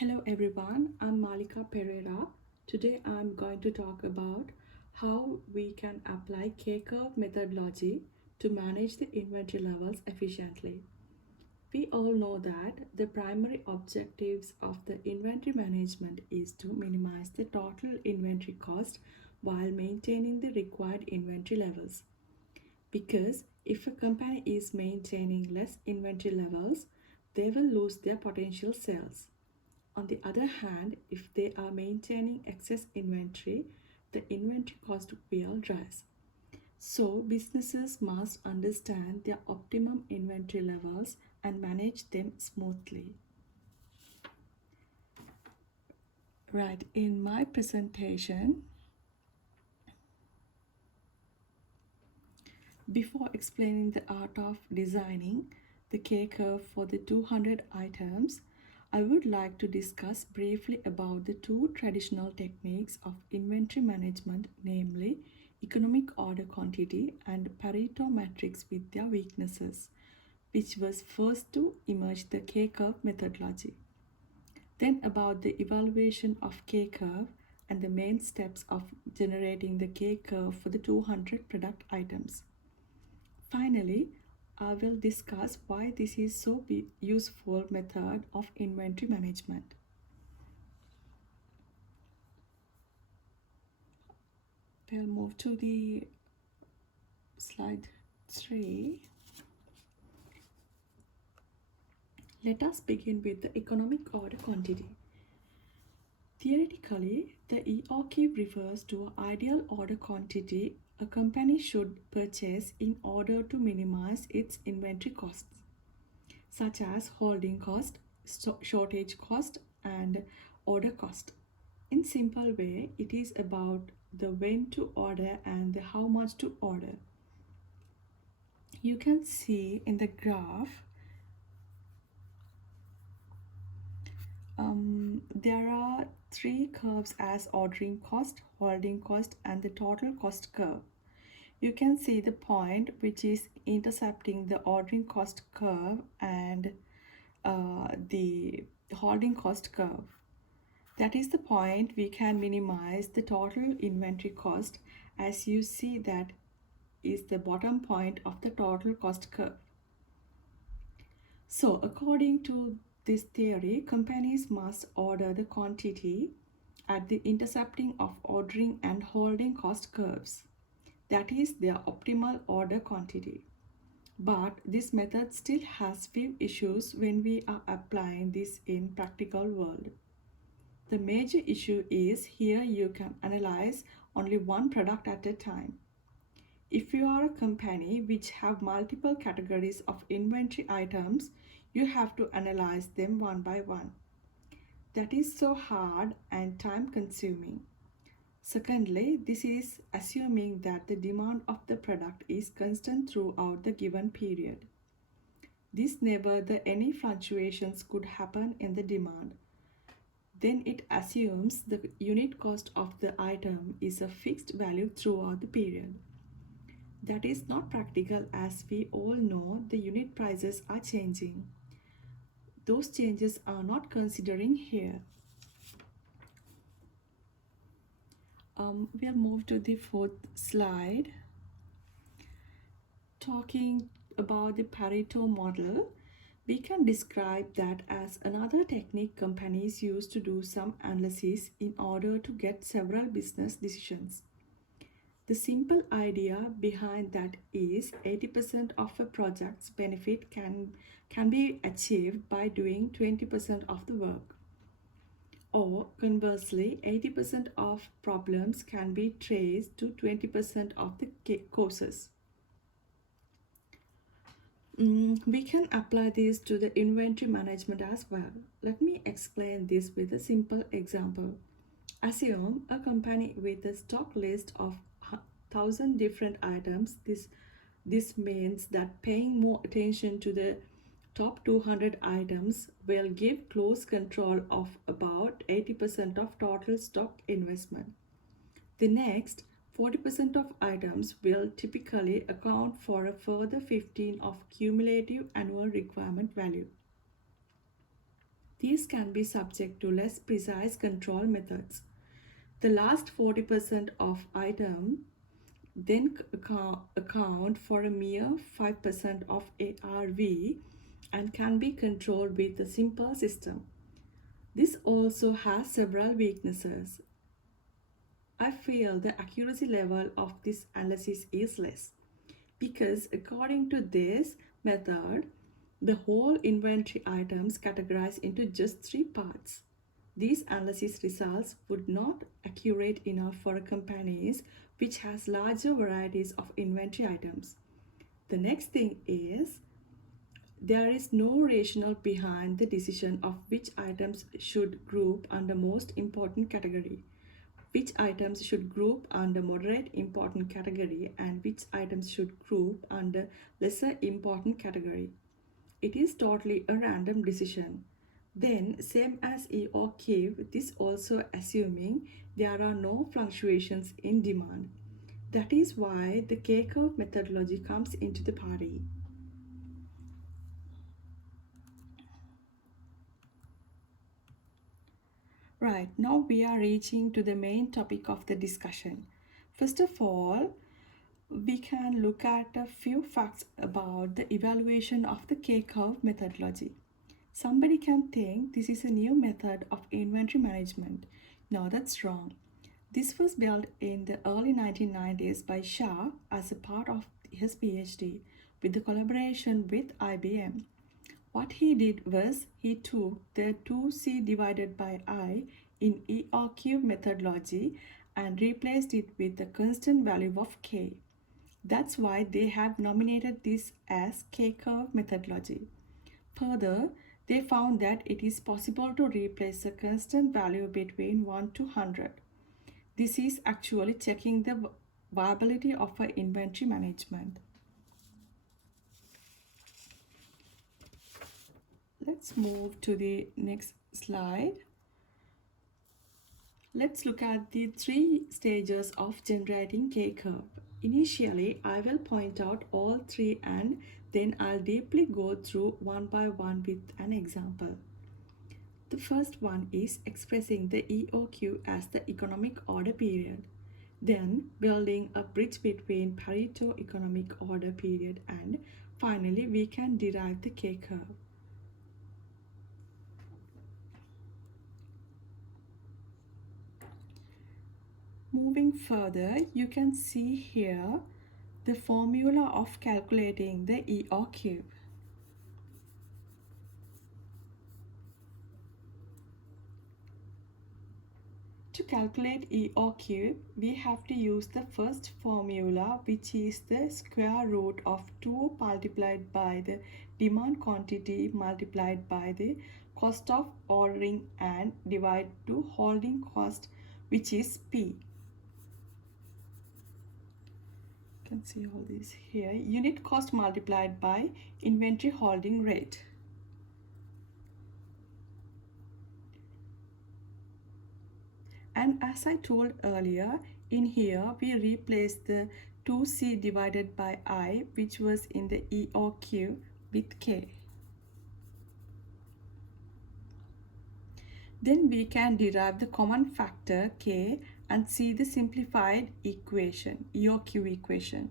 Hello everyone, I'm Malika Pereira. Today I'm going to talk about how we can apply K-curve methodology to manage the inventory levels efficiently. We all know that the primary objectives of the inventory management is to minimize the total inventory cost while maintaining the required inventory levels. Because if a company is maintaining less inventory levels, they will lose their potential sales. On the other hand, if they are maintaining excess inventory, the inventory cost will rise. So, businesses must understand their optimum inventory levels and manage them smoothly. Right, in my presentation, before explaining the art of designing the K curve for the 200 items, I would like to discuss briefly about the two traditional techniques of inventory management, namely economic order quantity and Pareto matrix with their weaknesses, which was first to emerge the K curve methodology. Then about the evaluation of K curve and the main steps of generating the K curve for the 200 product items. Finally, I will discuss why this is so useful method of inventory management. We'll move to the slide 3. Let us begin with the economic order quantity. Theoretically, the EOQ refers to ideal order quantity a company should purchase in order to minimize its inventory costs, such as holding cost, shortage cost, and order cost. In simple way, it is about the when to order and the how much to order. You can see in the graph there are three curves as ordering cost, holding cost, and the total cost curve. You can see the point which is intercepting the ordering cost curve and the holding cost curve. That is the point we can minimize the total inventory cost, as you see that is the bottom point of the total cost curve. So according to this theory, companies must order the quantity at the intercepting of ordering and holding cost curves. That is their optimal order quantity. But this method still has few issues when we are applying this in practical world. The major issue is here you can analyze only one product at a time. If you are a company which have multiple categories of inventory items, you have to analyze them one by one. That is so hard and time consuming. Secondly, this is assuming that the demand of the product is constant throughout the given period. This never the any fluctuations could happen in the demand. Then it assumes the unit cost of the item is a fixed value throughout the period. That is not practical, as we all know the unit prices are changing. Those changes are not considering here. We'll move to the fourth slide. Talking about the Pareto model, we can describe that as another technique companies use to do some analysis in order to get several business decisions. The simple idea behind that is 80% of a project's benefit can be achieved by doing 20% of the work. Or conversely, 80% of problems can be traced to 20% of the causes. We can apply this to the inventory management as well. Let me explain this with a simple example. Assume a company with a stock list of 1,000 different items. This means that paying more attention to the top 200 items will give close control of about 80% of total stock investment. The next 40% of items will typically account for a further 15 of cumulative annual requirement value. These can be subject to less precise control methods. The last 40% of item then account for a mere 5% of ARV and can be controlled with a simple system. This also has several weaknesses. I feel the accuracy level of this analysis is less because according to this method, the whole inventory items categorized into just three parts. These analysis results would not accurate enough for companies which has larger varieties of inventory items. The next thing is there is no rationale behind the decision of which items should group under most important category, which items should group under moderate important category, and which items should group under lesser important category. It is totally a random decision. Then, same as EOQ, this also assuming there are no fluctuations in demand. That is why the K-curve methodology comes into the party. Right, now we are reaching to the main topic of the discussion. First of all, we can look at a few facts about the evaluation of the K-curve methodology. Somebody can think this is a new method of inventory management. No, that's wrong. This was built in the early 1990s by Shah as a part of his PhD with the collaboration with IBM. What he did was he took the 2C divided by I in ERQ methodology and replaced it with the constant value of K. That's why they have nominated this as K-curve methodology. Further, they found that it is possible to replace a constant value between 1 to 100. This is actually checking the viability of our inventory management. Let's move to the next slide. Let's look at the three stages of generating K-curve. Initially, I will point out all three and then I'll deeply go through one by one with an example. The first one is expressing the EOQ as the economic order period, then building a bridge between Pareto economic order period, and finally we can derive the K-curve. Moving further, you can see here the formula of calculating the EOQ. To calculate EOQ, we have to use the first formula, which is the square root of 2 multiplied by the demand quantity multiplied by the cost of ordering and divide to holding cost, which is P. You can see all this here. Unit cost multiplied by inventory holding rate. And as I told earlier, in here we replace the 2C divided by I, which was in the EOQ, with K. Then we can derive the common factor K and see the simplified equation, EOQ equation.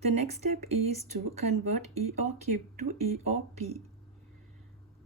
The next step is to convert EOQ to EOP.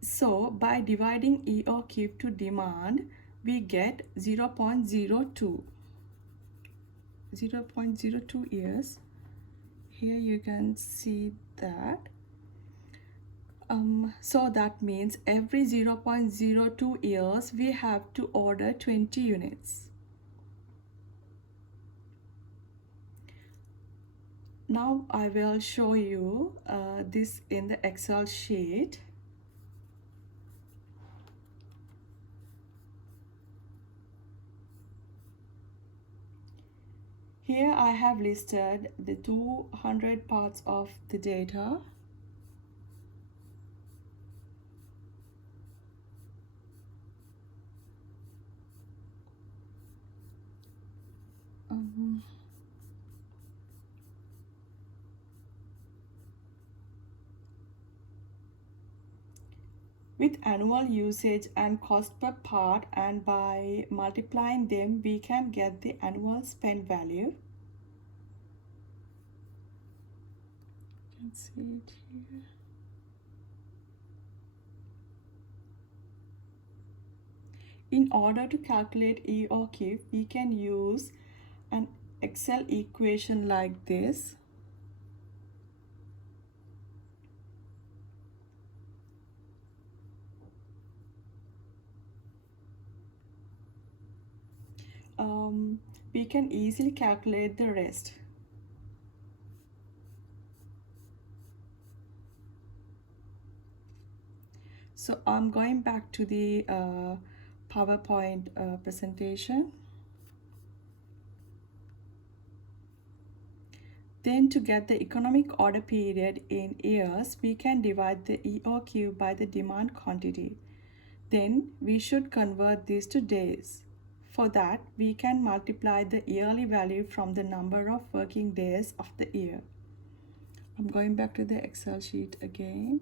So by dividing EOQ to demand, we get 0.02. 0.02 years. Here you can see that. So that means every 0.02 years we have to order 20 units. Now I will show you this in the Excel sheet. Here I have listed the 200 parts of the data. With annual usage and cost per part, and by multiplying them we can get the annual spend value. You can see it here. In order to calculate EOQ, we can use an Excel equation like this. We can easily calculate the rest. So I'm going back to the PowerPoint presentation. Then to get the economic order period in years, we can divide the EOQ by the demand quantity. Then we should convert this to days. For that, we can multiply the yearly value from the number of working days of the year. I'm going back to the Excel sheet again.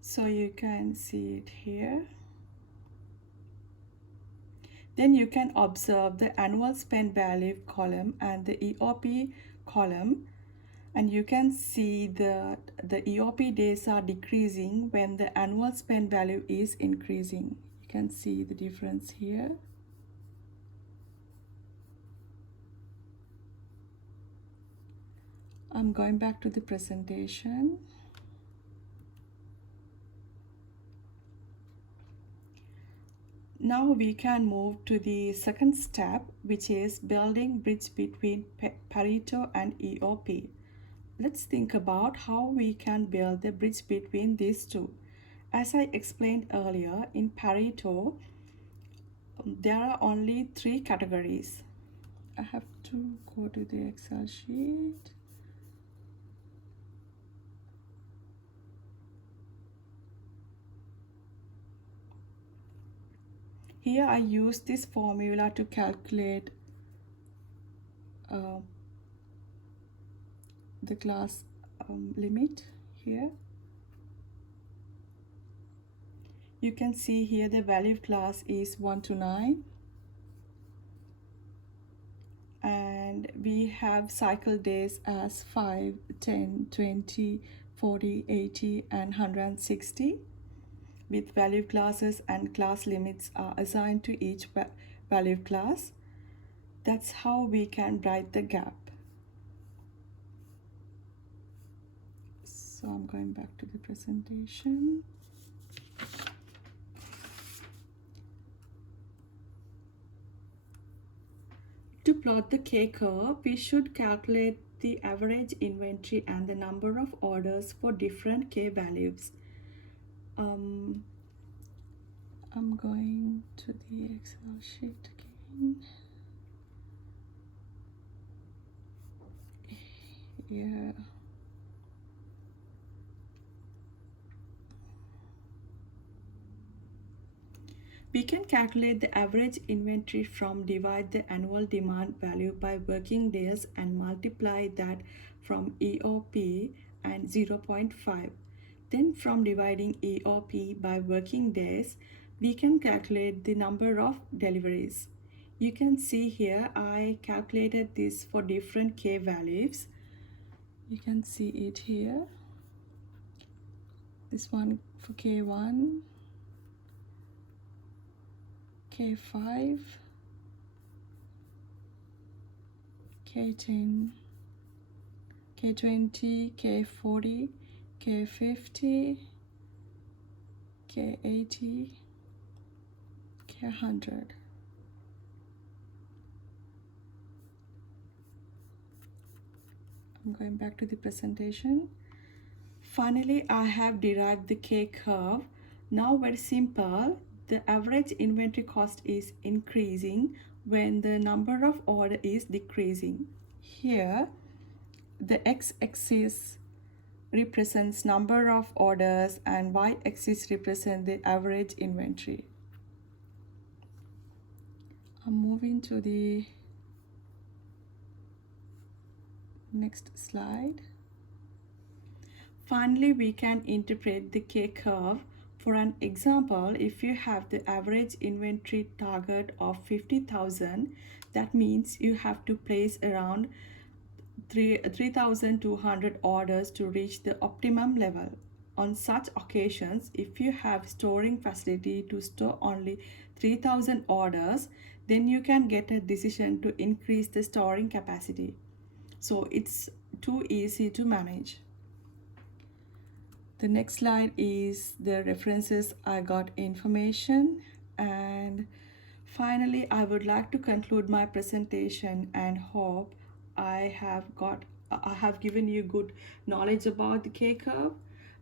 So you can see it here. Then you can observe the annual spend value column and the EOP column, and you can see the EOP days are decreasing when the annual spend value is increasing. You can see the difference here. I'm going back to the presentation. Now we can move to the second step, which is building bridge between Pareto and EOP. Let's think about how we can build the bridge between these two. As I explained earlier, in Pareto, there are only three categories. I have to go to the Excel sheet. Here I use this formula to calculate the class limit here. You can see here the value class is 1 to 9. And we have cycle days as 5, 10, 20, 40, 80, and 160. With value classes and class limits are assigned to each value class. That's how we can write the gap. So I'm going back to the presentation. To plot the K curve, we should calculate the average inventory and the number of orders for different K values. I'm going to the Excel sheet again. Yeah. We can calculate the average inventory from divide the annual demand value by working days and multiply that from EOP and 0.5. Then from dividing EOP by working days, we can calculate the number of deliveries. You can see here I calculated this for different K values. You can see it here. This one for K1, K5, K10, K20, K40, K50, K80, K100. I'm going back to the presentation. Finally, I have derived the K curve. Now very simple. The average inventory cost is increasing when the number of order is decreasing. Here, the x-axis represents number of orders and y-axis represents the average inventory. I'm moving to the next slide. Finally, we can interpret the K curve. For an example, if you have the average inventory target of 50,000, that means you have to place around 3,200 orders to reach the optimum level. On such occasions, if you have storing facility to store only 3,000 orders, then you can get a decision to increase the storing capacity. So it's too easy to manage. The next slide is the references I got information, and finally I would like to conclude my presentation and hope I have given you good knowledge about the K curve,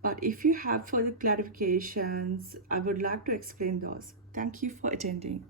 but if you have further clarifications I would like to explain those. Thank you for attending.